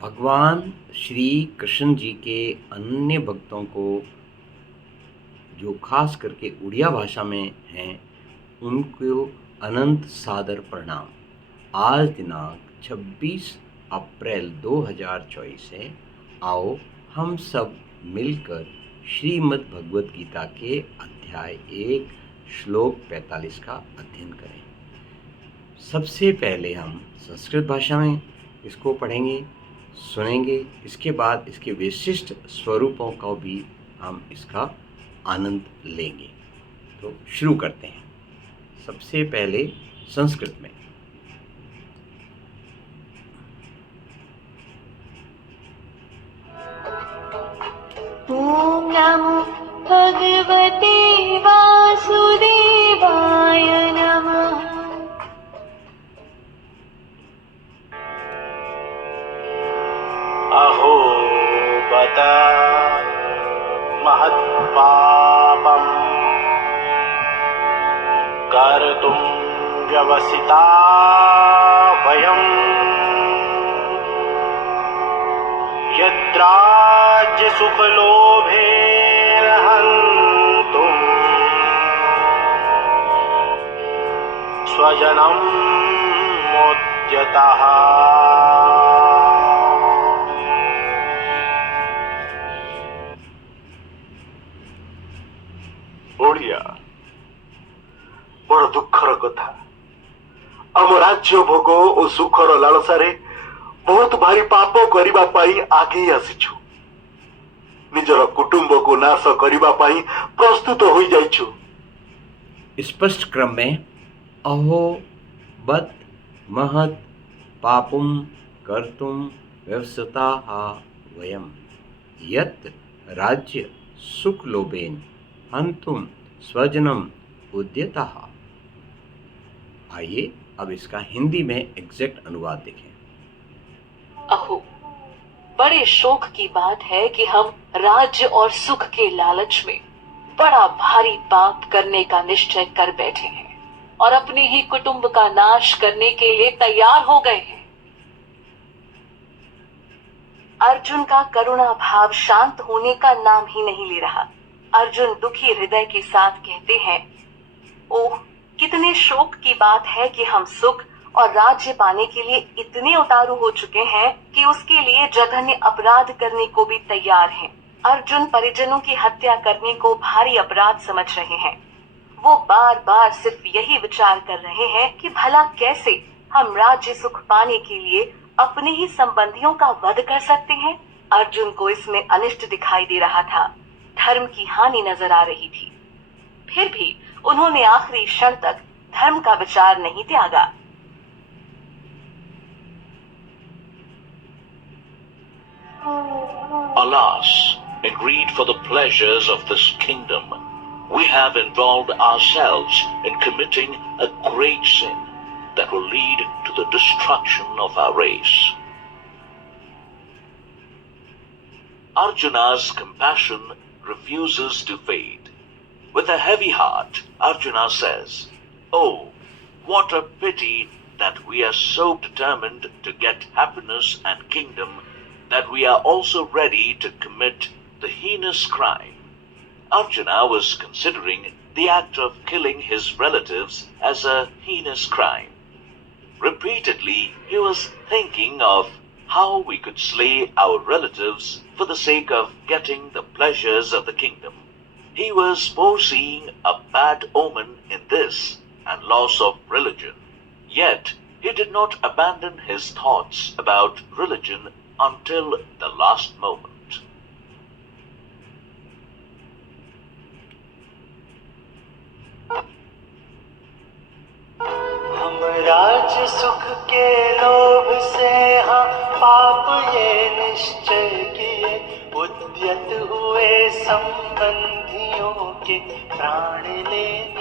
भगवान श्री कृष्ण जी के अन्य भक्तों को जो खास करके उड़िया भाषा में हैं उनको अनंत सादर प्रणाम। आज दिनांक 26 अप्रैल 2024 है। आओ हम सब मिलकर श्रीमद् भगवत गीता के अध्याय 1 श्लोक 45 का अध्ययन करें। सबसे पहले हम संस्कृत भाषा में इसको पढ़ेंगे, सुनेंगे। इसके बाद इसके विशिष्ट स्वरूपों का भी हम इसका आनंद लेंगे। तो शुरू करते हैं। सबसे पहले संस्कृत में। ओम नमो भगवते वासुदेवाय नमः। अहो बत महत्पापम् कर्तुं व्यवसिता वयम् यद्राज्यसुखलोभेन हन्तुम् स्वजनं मोद्यतः। ओडिया बड़ दुखर कथा। आम राज्य भोग और सुखर लालसारे बहुत भारी पाप करिबा पाई आगे आसीछु। निजर कुटुंब को नाश करिबा पाई प्रस्तुत होई जाइछु। स्पष्ट क्रम में अहो बत महत् पापुम कर्तुम व्यवसताः वयम यत् राज्य सुख लोभेन हन्तुम स्वजनम उद्यतः। आइए अब इसका हिंदी में एग्जैक्ट अनुवाद देखें। अहो, बड़े शोक की बात है कि हम राज्य और सुख के लालच में बड़ा भारी पाप करने का निश्चय कर बैठे हैं और अपने ही कुटुंब का नाश करने के लिए तैयार हो गए हैं। अर्जुन का करुणा भाव शांत होने का नाम ही नहीं ले रहा। अर्जुन दुखी हृदय के साथ कहते हैं, ओह, कितने शोक की बात है कि हम सुख और राज्य पाने के लिए इतने उतारू हो चुके हैं कि उसके लिए जघन्य अपराध करने को भी तैयार हैं। अर्जुन परिजनों की हत्या करने को भारी अपराध समझ रहे हैं। वो बार बार सिर्फ यही विचार कर रहे हैं कि भला कैसे हम राज्य सुख पाने के लिए अपने ही संबंधियों का वध कर सकते हैं। अर्जुन को इसमें अनिष्ट दिखाई दे रहा था, धर्म की हानि नजर आ रही थी। फिर भी उन्होंने आखिरी क्षण तक धर्म का विचार नहीं त्यागा। Alas, in greed for the pleasures of this kingdom, we have involved ourselves in committing a great sin that will lead to the destruction of our race. Arjuna's compassion refuses to fade. With a heavy heart, Arjuna says, "Oh, what a pity that we are so determined to get happiness and kingdom that we are also ready to commit the heinous crime." Arjuna was considering the act of killing his relatives as a heinous crime. Repeatedly, he was thinking of how we could slay our relatives for the sake of getting the pleasures of the kingdom. He was foreseeing a bad omen in this and loss of religion. Yet, he did not abandon his thoughts about religion until the last moment. हम राज्य सुख के लोभ से हाँ पाप ये निश्चय किए, उद्यत हुए संबंधियों के प्राण लेने